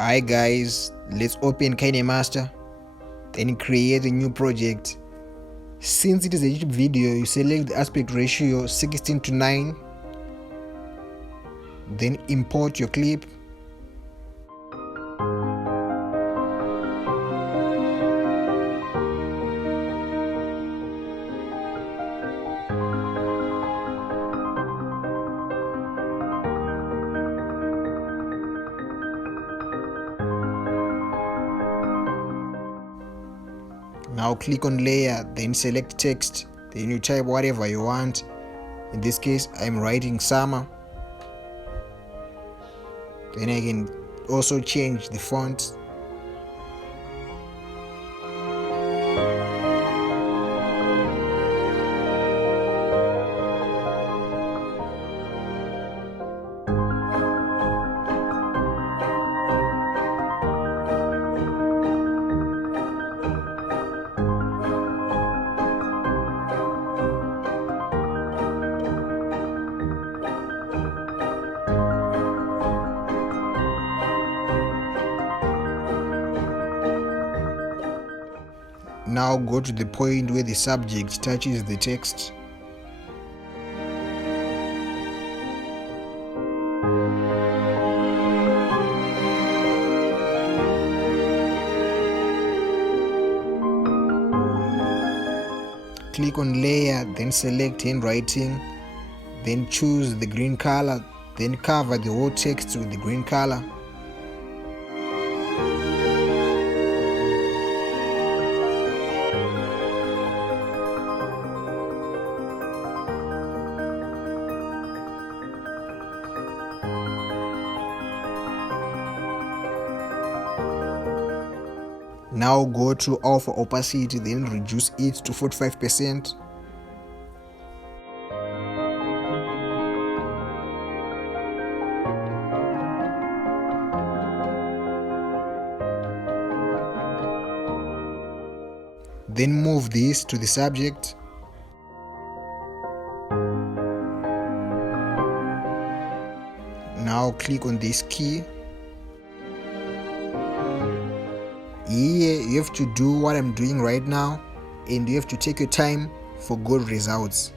Hi guys, let's open Kinemaster, then create a new project. Since it is a YouTube video, you select the aspect ratio 16:9, then import your clip. Now click on layer, then select text, then you type whatever you want. In this case, I'm writing summer. Then I can also change the font. Now go to the point where the subject touches the text. Click on layer, then select handwriting, then choose the green color, then cover the whole text with the green color. Now go to alpha opacity, then reduce it to 45%. Then move this to the subject. Now click on this key. Here you have to do what I'm doing right now, and you have to take your time for good results.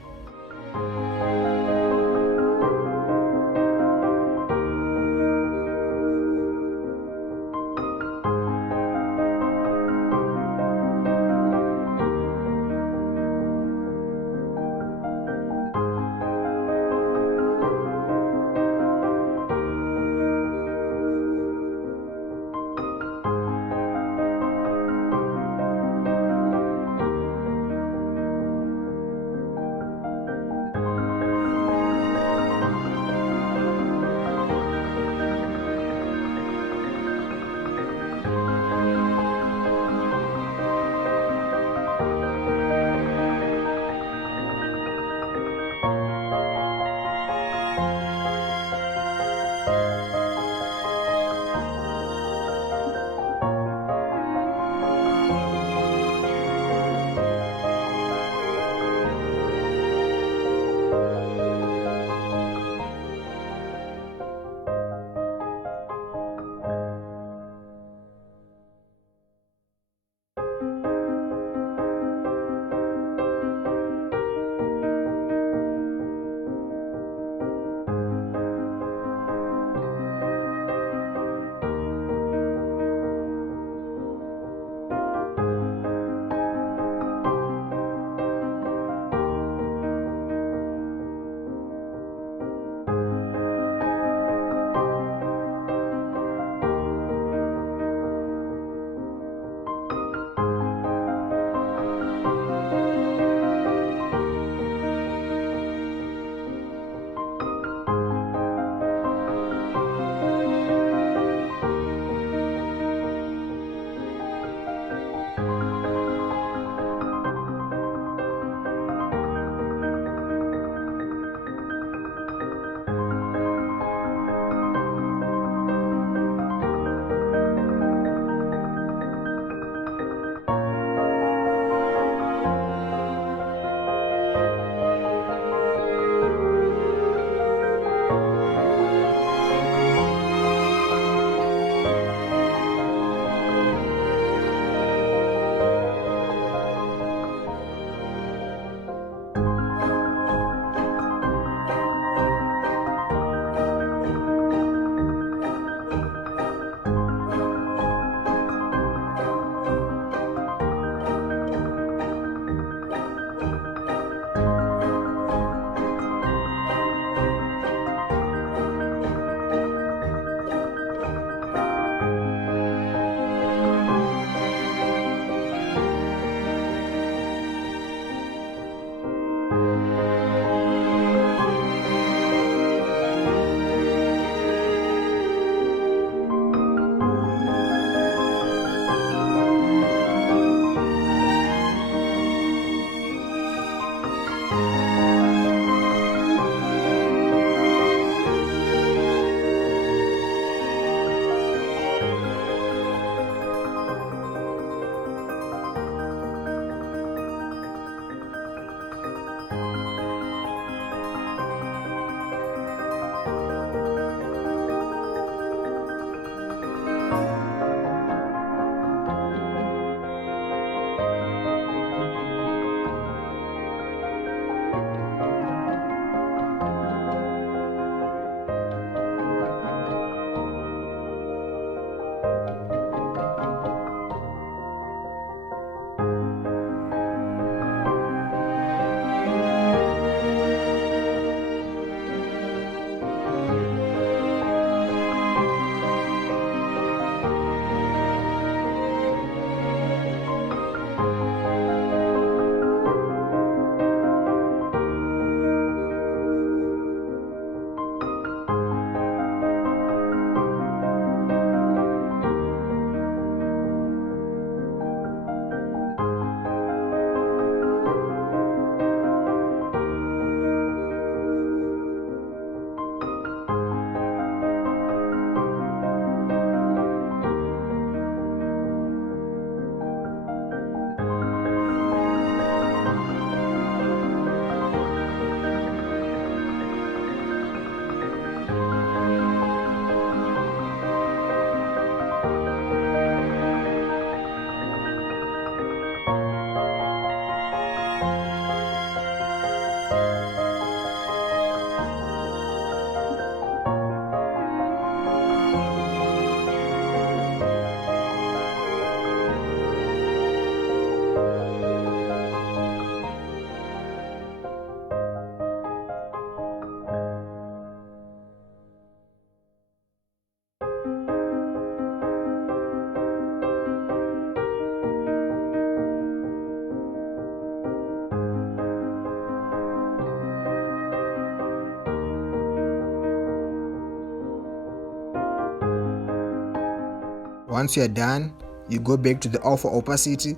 Once you are done, you go back to the alpha opacity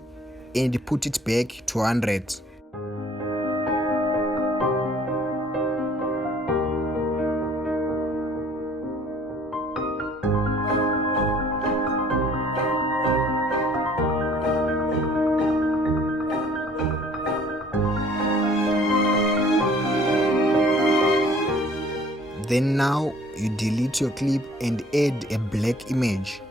and put it back to 100. Then now you delete your clip and add a black image.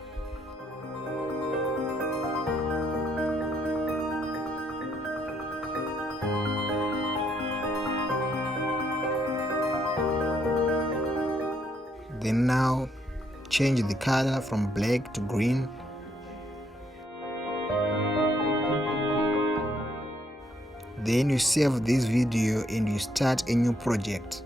Then now change the color from black to green. Then you save this video and you start a new project.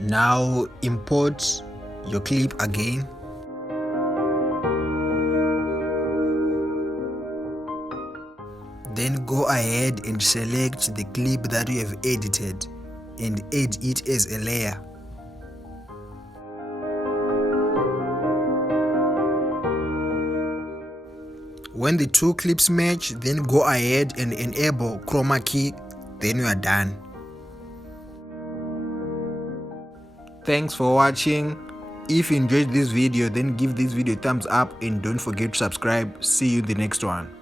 Now import your clip again. Then go ahead and select the clip that you have edited and add it as a layer. When the two clips match, then go ahead and enable chroma key, then you are done. Thanks for watching. If you enjoyed this video, then give this video a thumbs up and don't forget to subscribe. See you in the next one.